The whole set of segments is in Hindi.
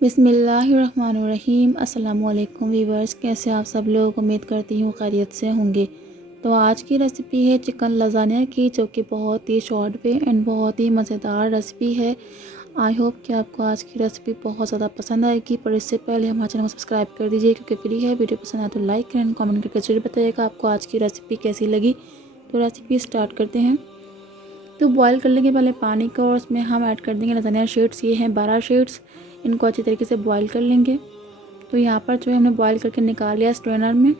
बिस्मिल्लाहिर्रहमानिर्रहीम। अस्सलाम वालेकुम वीवर्स, कैसे आप सब लोग। उम्मीद करती हूँ खैरियत से होंगे। तो आज की रेसिपी है चिकन लज़ानिया की, जो कि बहुत ही शॉर्ट वे एंड बहुत ही मज़ेदार रेसिपी है। आई होप कि आपको आज की रेसिपी बहुत ज़्यादा पसंद आएगी, पर इससे पहले हमारे चैनल को सब्सक्राइब कर दीजिए क्योंकि फ्री है। वीडियो पसंद आए तो लाइक करें, कमेंट करके जरूर बताइएगा आपको आज की रेसिपी कैसी लगी। तो रेसिपी स्टार्ट करते हैं। तो बॉईल कर लेंगे पहले पानी को और उसमें हम ऐड कर देंगे लज़ानिया शीट्स। ये हैं 12 शीट्स। इनको अच्छी तरीके से बॉईल कर लेंगे। तो यहाँ पर जो है हमने बॉईल करके निकाल लिया स्ट्रेनर में,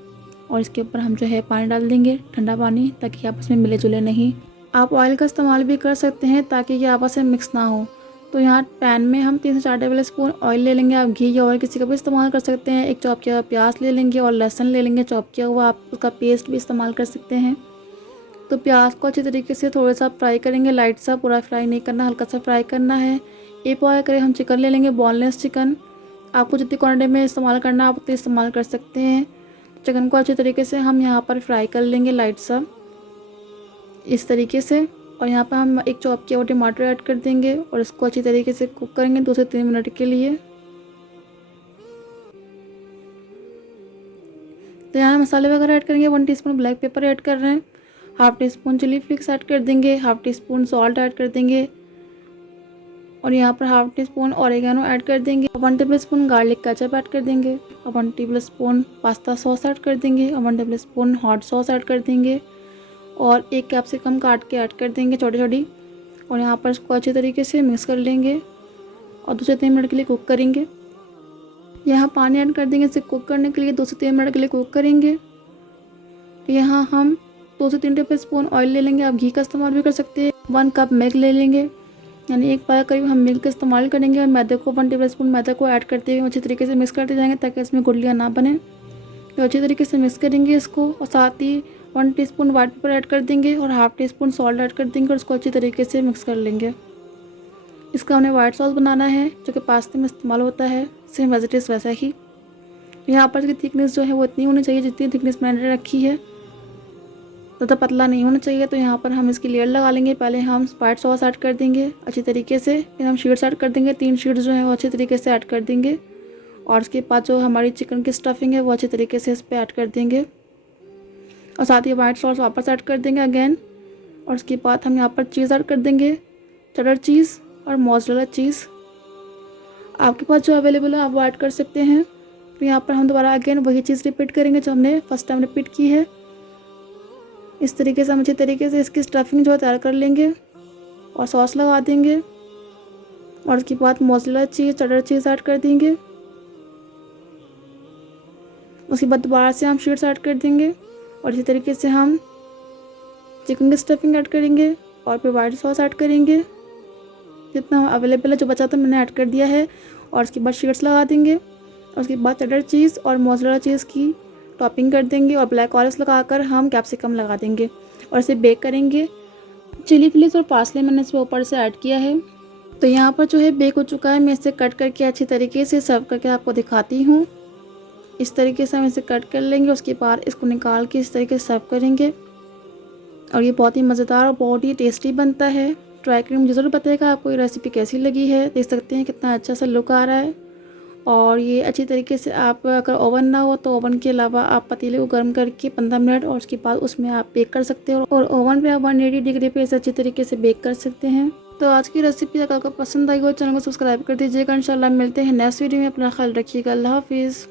और इसके ऊपर हम जो है पानी डाल देंगे, ठंडा पानी, ताकि आपस में मिले जुले नहीं। आप ऑयल का इस्तेमाल भी कर सकते हैं ताकि ये आपस में मिक्स ना हो। तो यहाँ पैन में हम 3 से 4 टेबल स्पून ऑयल ले लेंगे। आप घी या ऑयल किसी का भी इस्तेमाल कर सकते हैं। एक चॉप किया हुआ प्याज ले लेंगे और लहसुन ले लेंगे चॉप किया हुआ। आप उसका पेस्ट भी इस्तेमाल कर सकते हैं। तो प्याज को अच्छी तरीके से थोड़ा सा फ्राई करेंगे, लाइट सा, पूरा फ्राई नहीं करना, हल्का सा फ्राई करना है। एक और करें हम चिकन ले लेंगे, बोनलेस चिकन। आपको जितनी क्वांटिटी में इस्तेमाल करना है आप उतनी इस्तेमाल कर सकते हैं। चिकन को अच्छी तरीके से हम यहाँ पर फ्राई कर लेंगे, लाइट सा इस तरीके से। और यहाँ पर हम एक चॉप किया हुआ टमाटर ऐड कर देंगे और इसको अच्छी तरीके से कुक करेंगे 2 से 3 मिनट के लिए। तो यहाँ मसाले वगैरह ऐड करेंगे। 1 टीस्पून ब्लैक पेपर ऐड कर रहे हैं, half teaspoon chilli flakes add कर देंगे, half teaspoon salt add कर देंगे, और यहाँ पर half teaspoon oregano add कर देंगे। 1 tablespoon garlic ketchup add कर देंगे, 1 tablespoon pasta sauce add कर देंगे, 1 tablespoon hot sauce add कर देंगे, और 1 कैप्सिकम काट के ऐड कर देंगे छोटी छोटी। और यहाँ पर इसको अच्छे तरीके से मिक्स कर लेंगे और 2 से 3 मिनट के लिए कुक करेंगे। यहाँ पानी ऐड कर देंगे, इसे कुक करने के लिए 2 से 3 मिनट के लिए कुक करेंगे। यहाँ हम 2 से 3 टेबल स्पून ऑयल ले लेंगे, आप घी का इस्तेमाल भी कर सकते हैं। 1 कप मिल्क ले लेंगे, यानी 1 पाव करीब हम मिल्क का इस्तेमाल करेंगे। और मैदे को 1 टेबल स्पून मैदे को ऐड करते हुए अच्छी तरीके से मिक्स करते जाएंगे ताकि इसमें गुठलियाँ ना बने। तो अच्छी तरीके से मिक्स करेंगे इसको, और साथ ही 1 टीस्पून वाइट पेपर ऐड कर देंगे और half teaspoon salt add कर देंगे और उसको अच्छी तरीके से मिक्स कर लेंगे। इसका हमने वाइट सॉस बनाना है जो कि पास्ते में इस्तेमाल होता है, सेम एज इट इज़ वैसा ही। यहाँ पर इसकी थिकनेस जो है वो इतनी होनी चाहिए जितनी थिकनेस मैंने रखी है, ज़्यादा पतला नहीं होना चाहिए। तो यहाँ पर हम इसकी लेयर लगा लेंगे। पहले हम वाइट सॉस ऐड कर देंगे अच्छी तरीके से, फिर हम शीट्स ऐड कर देंगे, 3 शीट्स जो है वो अच्छी तरीके से ऐड कर देंगे। और उसके बाद जो हमारी चिकन की स्टफिंग है वो अच्छी तरीके से इस पर ऐड कर देंगे, और साथ ही वाइट सॉस वापस ऐड कर देंगे अगेन। और उसके बाद हम यहाँ पर चीज़ ऐड कर देंगे, चेडर चीज़ और मोज़रेला चीज़। आपके पास जो अवेलेबल है आप वो ऐड कर सकते हैं। तो यहाँ पर हम दोबारा अगेन वही चीज़ रिपीट करेंगे जो हमने फर्स्ट टाइम रिपीट की है। इस तरीके से हम अच्छी तरीके से इसकी स्टफिंग जो है तैयार कर लेंगे और सॉस लगा देंगे, और उसके बाद मोज़रेला चीज़, चेडर चीज़ ऐड कर देंगे। उसके बाद दोबारा से हम शीट्स ऐड कर देंगे और इसी तरीके से हम चिकन की स्टफिंग ऐड करेंगे और फिर वाइट सॉस ऐड करेंगे। जितना अवेलेबल है जो बचा था मैंने ऐड कर दिया है, और उसके बाद शीट्स लगा देंगे, और उसके बाद चेडर चीज़ और मोज़रेला चीज़ की टॉपिंग कर देंगे, और ब्लैक ऑलिव्स लगाकर हम कैप्सिकम लगा देंगे और इसे बेक करेंगे। चिली फ्लेक्स और पार्सले मैंने इसके ऊपर से ऐड किया है। तो यहाँ पर जो है बेक हो चुका है। मैं इसे कट करके अच्छी तरीके से सर्व करके आपको दिखाती हूँ। इस तरीके से हम इसे कट कर लेंगे, उसके बाद इसको निकाल के इस तरीके से सर्व करेंगे, और ये बहुत ही मज़ेदार और बहुत ही टेस्टी बनता है। ट्राई करके मुझे ज़रूर बताइएगा आपको ये रेसिपी कैसी लगी है। देख सकते हैं कितना अच्छा सा लुक आ रहा है। और ये अच्छी तरीके से आप अगर ओवन ना हो तो ओवन के अलावा आप पतीले को गर्म करके 15 मिनट और उसके बाद उसमें आप बेक कर सकते हो, और ओवन पे आप 180 डिग्री पे इसे अच्छी तरीके से बेक कर सकते हैं। तो आज की रेसिपी अगर आपको पसंद आई हो चैनल को सब्सक्राइब कर दीजिएगा। इंशाल्लाह मिलते हैं नेक्स्ट वीडियो में। अपना ख्याल रखिएगा। अल्लाह हाफिज़।